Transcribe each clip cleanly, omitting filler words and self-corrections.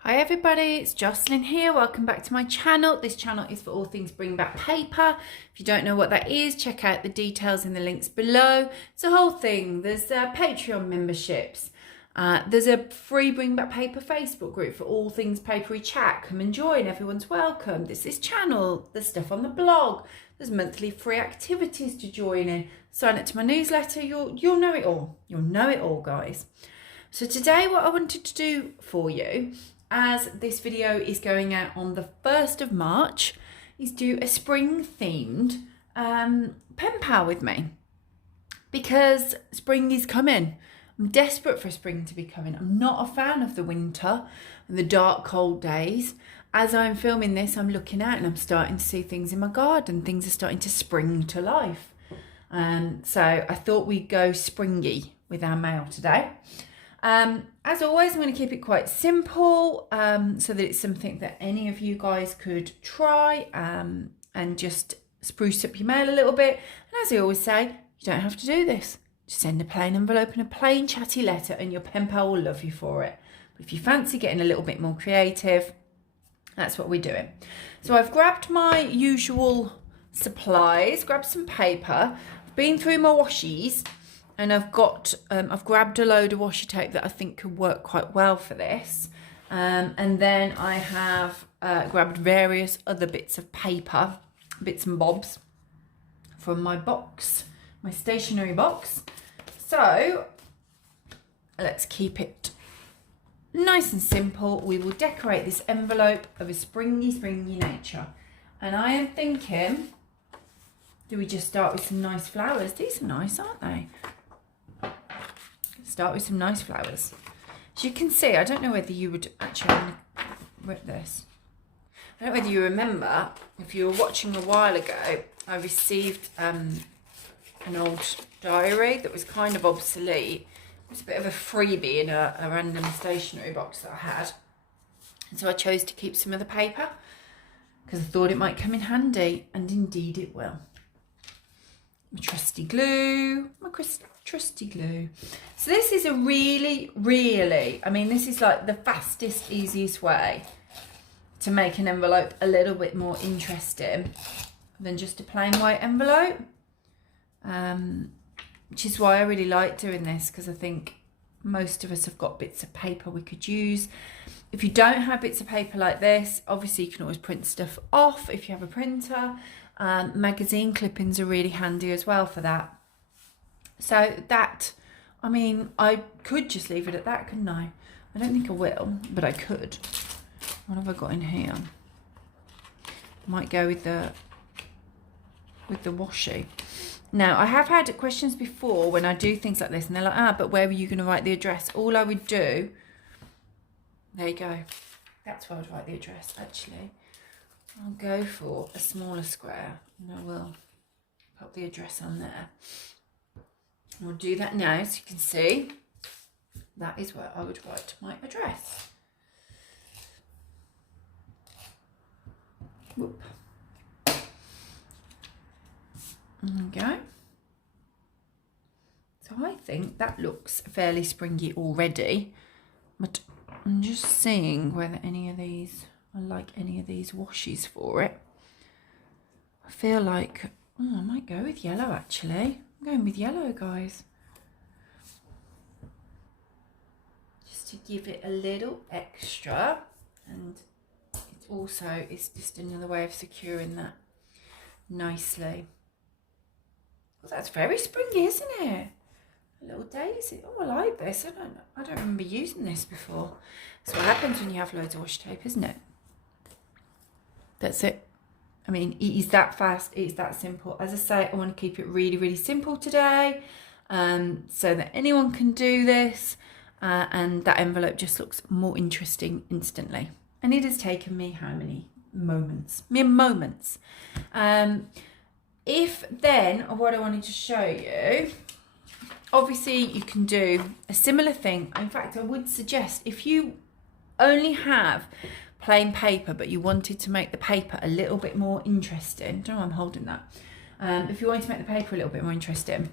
Hi everybody, it's Jocelyn here. Welcome back to my channel. This channel is for all things bring back paper. If you don't know what that is, check out the details in the links below. It's a whole thing. There's Patreon memberships. There's a free bring back paper Facebook group for all things papery chat. Come and join, everyone's welcome. There's this channel, there's stuff on the blog. There's monthly free activities to join in. Sign up to my newsletter, you'll know it all. You'll know it all, guys. So today what I wanted to do for you, as this video is going out on the 1st of March, is do a spring themed pen pal with me, because spring is coming. I'm desperate for spring to be coming. I'm not a fan of the winter and the dark cold days. As I'm filming this, I'm looking out and I'm starting to see things in my garden. Things are starting to spring to life. So I thought we'd go springy with our mail today. As always, I'm going to keep it quite simple, so that it's something that any of you guys could try, and just spruce up your mail a little bit. And as I always say, you don't have to do this. Just send a plain envelope and a plain chatty letter and your pen pal will love you for it. But if you fancy getting a little bit more creative, that's what we're doing. So I've grabbed my usual supplies, grabbed some paper, I've been through my washies, and I've grabbed a load of washi tape that I think could work quite well for this. And then I have grabbed various other bits of paper, bits and bobs, from my box, my stationery box. So let's keep it nice and simple. We will decorate this envelope of a springy nature. And I am thinking, do we just start with some nice flowers? These are nice, aren't they? Start with some nice flowers. As you can see, I don't know whether you would actually rip this. I don't know whether you remember, if you were watching a while ago, I received an old diary that was kind of obsolete. It was a bit of a freebie in a random stationery box that I had. And so I chose to keep some of the paper because I thought it might come in handy, and indeed it will. My trusty glue, trusty glue. So this is a really, I mean, this is like the fastest, easiest way to make an envelope a little bit more interesting than just a plain white envelope. Which is why I really like doing this, because I think most of us have got bits of paper we could use. If you don't have bits of paper like this, obviously you can always print stuff off if you have a printer. Magazine clippings are really handy as well for that. So that, I mean, I could just leave it at that, couldn't I? I don't think I will, but I could. What have I got in here? Might go with the washi. Now, I have had questions before when I do things like this, and they're like, but where were you going to write the address? All I would do, there you go. That's where I'd write the address, actually. I'll go for a smaller square, and I will put the address on there. And I'll do that now, so you can see that is where I would write my address. Whoop. There we go. So I think that looks fairly springy already, but I'm just seeing whether any of these, I like any of these washies for it. I feel like, I might go with yellow actually. I'm going with yellow, guys. Just to give it a little extra, and it's just another way of securing that nicely. Well, that's very springy, isn't it? A little daisy. Oh, I like this. I don't remember using this before. That's what happens when you have loads of washi tape, isn't it? That's it. I mean, it is that fast. It's that simple. As I say, I want to keep it really, simple today, so that anyone can do this, and that envelope just looks more interesting instantly. And it has taken me how many moments? Mere moments. If then, what I wanted to show you, obviously you can do a similar thing. In fact, I would suggest, if you only have plain paper but you wanted to make the paper a little bit more interesting, I don't know why I'm holding that. If you wanted to make the paper a little bit more interesting,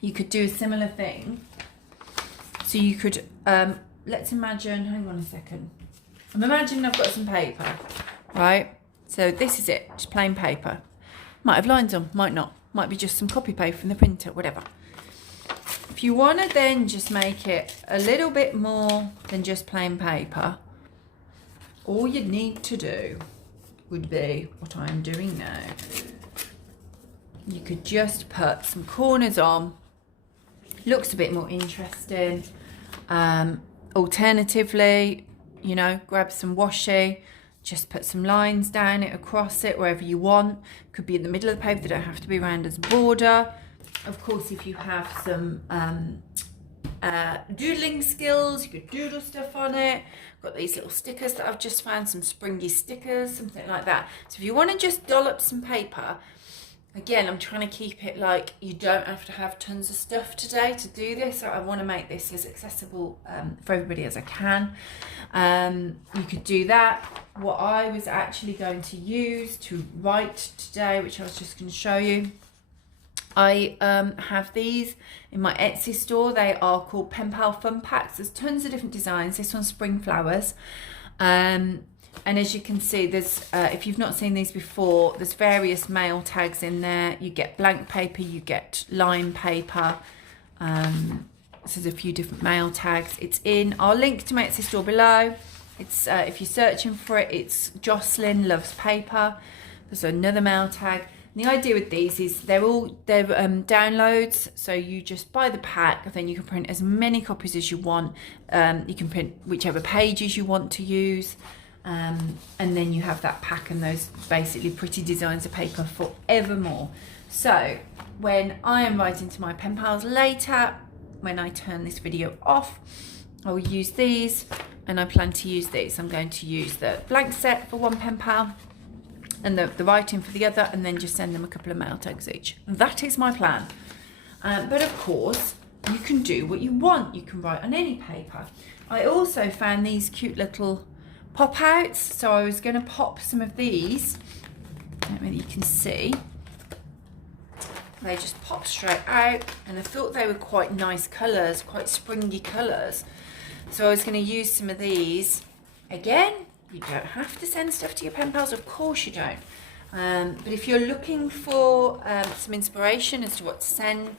you could do a similar thing. So you could, let's imagine, hang on a second. I'm imagining I've got some paper, right? So this is it, just plain paper. Might have lines on, might not. Might be just some copy paste from the printer, whatever. If you want to then just make it a little bit more than just plain paper, all you need to do would be what I'm doing now. You could just put some corners on. Looks a bit more interesting. Alternatively, you know, grab some washi, just put some lines down it, across it, wherever you want. Could be in the middle of the paper, they don't have to be around as a border. Of course, if you have some doodling skills, you could doodle stuff on it. Got these little stickers that I've just found, some springy stickers, something like that. So if you want to just dollop some paper, again, I'm trying to keep it like you don't have to have tons of stuff today to do this. So I want to make this as accessible for everybody as I can. You could do that. What I was actually going to use to write today, which I was just going to show you, I have these in my Etsy store. They are called Pen Pal Fun Packs. There's tons of different designs. This one's spring flowers. And as you can see, there's if you've not seen these before, there's various mail tags in there. You get blank paper, you get line paper. So there's a few different mail tags. It's in, I'll link to my Etsy store below. It's if you're searching for it, it's Jocelyn Loves Paper. There's another mail tag. And the idea with these is they're downloads, so you just buy the pack, and then you can print as many copies as you want. You can print whichever pages you want to use, and then you have that pack and those basically pretty designs of paper forevermore. So when I am writing to my pen pals later, when I turn this video off, I will use these, and I plan to use these. I'm going to use the blank set for one pen pal, and the writing for the other, and then just send them a couple of mail tags each. That is my plan. But of course, you can do what you want. You can write on any paper. I also found these cute little pop-outs, so I was going to pop some of these. I don't know whether you can see. They just pop straight out, and I thought they were quite nice colours, quite springy colours. So I was going to use some of these. Again, you don't have to send stuff to your pen pals, of course you don't. But if you're looking for some inspiration as to what to send,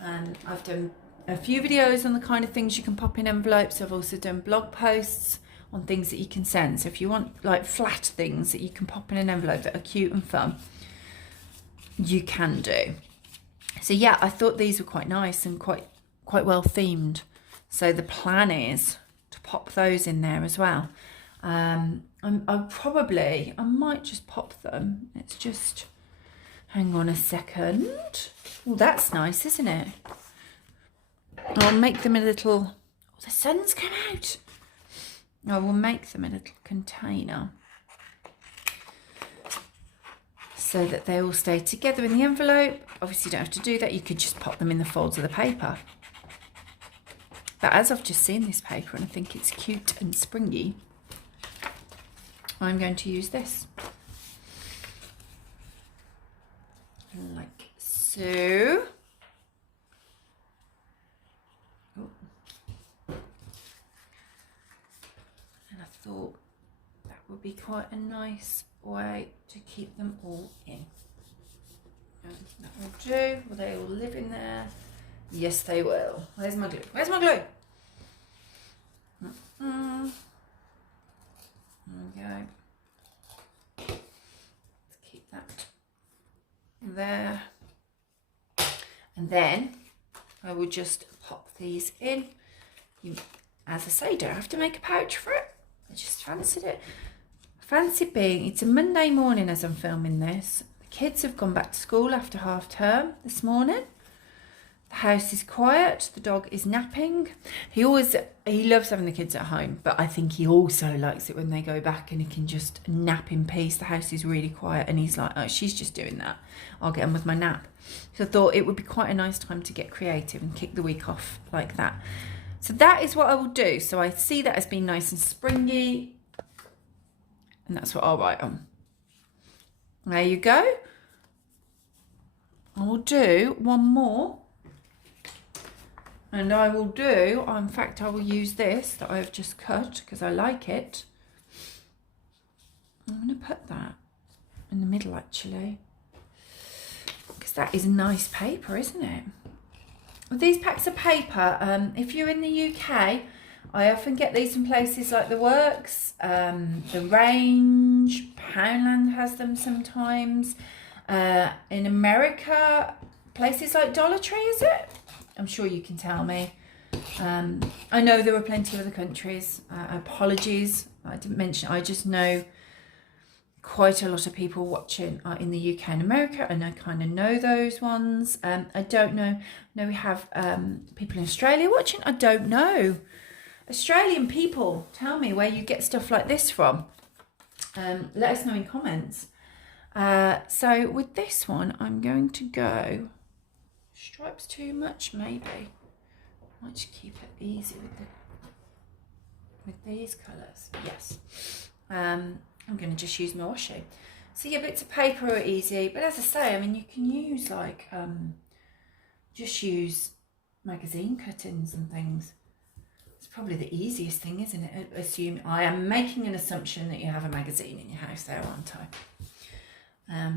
I've done a few videos on the kind of things you can pop in envelopes. I've also done blog posts on things that you can send. So if you want like flat things that you can pop in an envelope that are cute and fun, you can do. So yeah, I thought these were quite nice and quite well themed. So the plan is to pop those in there as well. I might just pop them. It's just, hang on a second. Oh, that's nice, isn't it? I'll make them a little, oh, the sun's come out. I will make them a little container so that they all stay together in the envelope. Obviously you don't have to do that. You could just pop them in the folds of the paper. But as I've just seen this paper and I think it's cute and springy, I'm going to use this. Like so. Oh. And I thought that would be quite a nice way to keep them all in. And that will do. Will they all live in there? Yes, they will. Where's my glue? Where's my glue? There we go. Let's keep that there. And then I will just pop these in. You, as I say, don't have to make a pouch for it. I just fancied it. Fancy being, it's a Monday morning as I'm filming this. The kids have gone back to school after half term this morning. The house is quiet, the dog is napping. He loves having the kids at home, but I think he also likes it when they go back and he can just nap in peace. The house is really quiet and he's like, oh, she's just doing that. I'll get on with my nap. So I thought it would be quite a nice time to get creative and kick the week off like that. So that is what I will do. So I see that as being nice and springy, and that's what I'll write on. There you go. I will do one more. And I will do, in fact, I will use this that I've just cut because I like it. I'm going to put that in the middle actually, because that is nice paper, isn't it? With these packs of paper, if you're in the UK, I often get these from places like The Works, The Range, Poundland has them sometimes. In America, places like Dollar Tree, is it? I'm sure you can tell me. I know there are plenty of other countries. Apologies, I didn't mention. I just know quite a lot of people watching in the UK and America, and I kind of know those ones. I don't know. No, we have people in Australia watching. I don't know. Australian people, tell me where you get stuff like this from. Let us know in comments. So with this one, I'm going to go stripes too much, maybe. I might just keep it easy with these colours. Yes. I'm going to just use my washi. So yeah, bits of paper are easy, but as I say, I mean, you can use like just use magazine cuttings and things. It's probably the easiest thing, isn't it? I am making an assumption that you have a magazine in your house there, aren't I?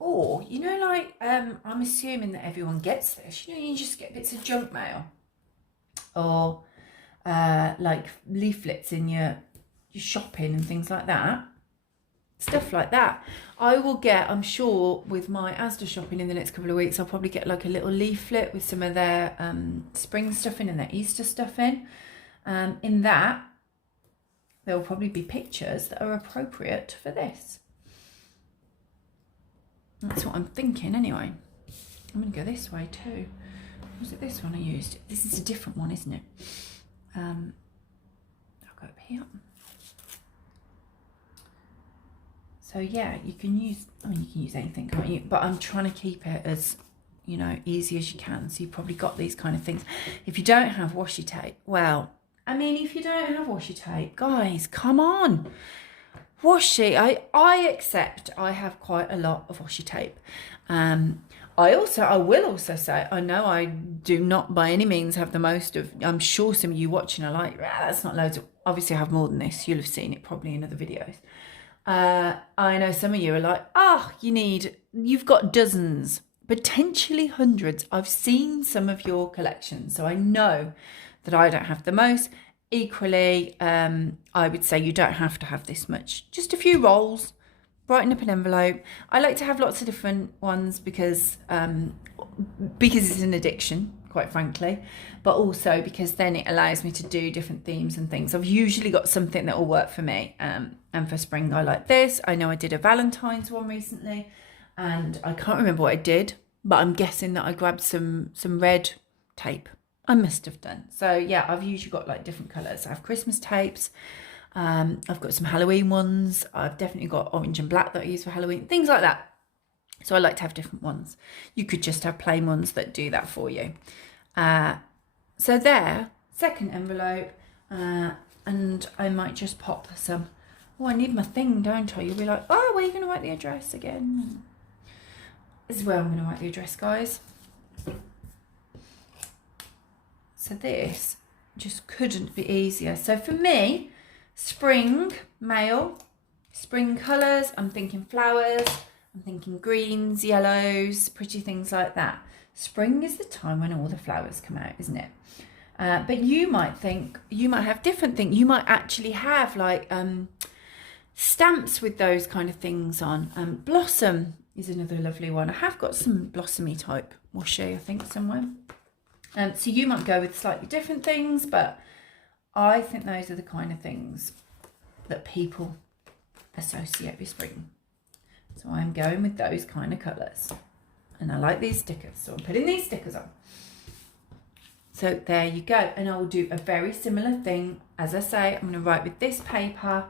Or, you know, like, I'm assuming that everyone gets this. You know, you just get bits of junk mail. Or, like, leaflets in your shopping and things like that. Stuff like that. I will get, I'm sure, with my Asda shopping in the next couple of weeks, I'll probably get, like, a little leaflet with some of their spring stuff in and their Easter stuff in. In that, there will probably be pictures that are appropriate for this. That's what I'm thinking anyway. I'm going to go this way too. Was it this one I used? This is a different one, isn't it? I'll go up here. So yeah, you can use, I mean, you can use anything, can't you? But I'm trying to keep it as, you know, easy as you can. So you've probably got these kind of things. If you don't have washi tape, well, I mean, if you don't have washi tape, guys, come on. Washi, I accept I have quite a lot of washi tape. I will also say, I know I do not by any means have the most of, I'm sure some of you watching are like, that's not loads of, obviously I have more than this. You'll have seen it probably in other videos. I know some of you are like, you've got dozens, potentially hundreds. I've seen some of your collections, so I know that I don't have the most. Equally, I would say you don't have to have this much. Just a few rolls, brighten up an envelope. I like to have lots of different ones because it's an addiction, quite frankly, but also because then it allows me to do different themes and things. I've usually got something that will work for me. And for spring, I like this. I know I did a Valentine's one recently, and I can't remember what I did, but I'm guessing that I grabbed some red tape. I must have done. So yeah, I've usually got like different colours. I have Christmas tapes. I've got some Halloween ones. I've definitely got orange and black that I use for Halloween, things like that. So I like to have different ones. You could just have plain ones that do that for you. So there, second envelope, and I might just pop some. Oh, I need my thing, don't I? You'll be like, oh, where are you going to write the address again? This is where I'm going to write the address, guys. So this just couldn't be easier. So for me, spring mail, spring colours, I'm thinking flowers, I'm thinking greens, yellows, pretty things like that. Spring is the time when all the flowers come out, isn't it? But you might think, you might have different things. You might actually have like stamps with those kind of things on. Blossom is another lovely one. I have got some blossomy type washi, I think, somewhere. So you might go with slightly different things, but I think those are the kind of things that people associate with spring. So I'm going with those kind of colours. And I like these stickers, so I'm putting these stickers on. So there you go. And I will do a very similar thing. As I say, I'm going to write with this paper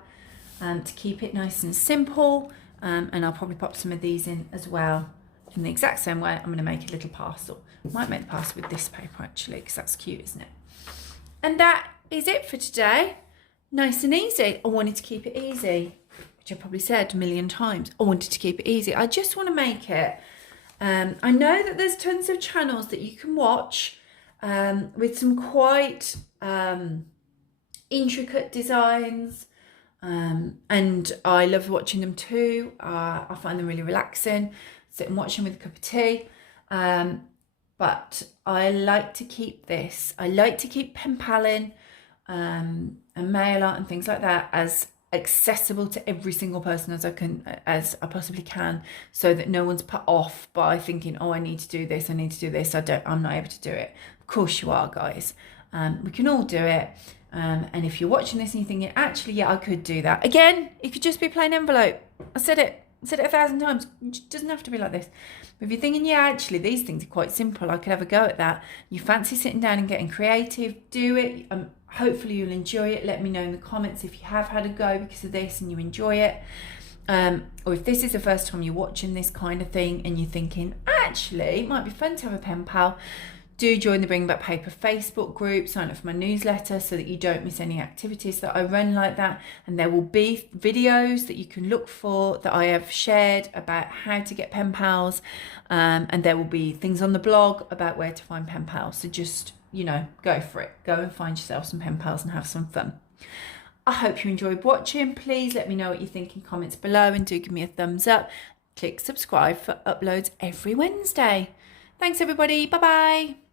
to keep it nice and simple. And I'll probably pop some of these in as well. In the exact same way, I'm going to make a little parcel. Might make the parcel with this paper actually, because that's cute, isn't it? And that is it for today. Nice and easy. I wanted to keep it easy, which I probably said a million times. I wanted to keep it easy. I just want to make it. I know that there's tons of channels that you can watch with some quite intricate designs. And I love watching them too. I find them really relaxing. Sit and watch them with a cup of tea. But I like to keep this. I like to keep pen paling and mail art and things like that as accessible to every single person as I possibly can, so that no one's put off by thinking, oh, I need to do this, I'm not able to do it. Of course you are, guys. We can all do it. And if you're watching this and you're thinking, actually, yeah, I could do that. Again, it could just be a plain envelope. I said it 1,000 times. It doesn't have to be like this. But if you're thinking, yeah, actually, these things are quite simple, I could have a go at that. You fancy sitting down and getting creative, do it. Hopefully you'll enjoy it. Let me know in the comments if you have had a go because of this and you enjoy it. Or if this is the first time you're watching this kind of thing and you're thinking, actually, it might be fun to have a pen pal, do join the Bring Back Paper Facebook group, sign up for my newsletter so that you don't miss any activities that I run like that. And there will be videos that you can look for that I have shared about how to get pen pals. And there will be things on the blog about where to find pen pals. So just, go for it. Go and find yourself some pen pals and have some fun. I hope you enjoyed watching. Please let me know what you think in comments below and do give me a thumbs up. Click subscribe for uploads every Wednesday. Thanks everybody. Bye bye.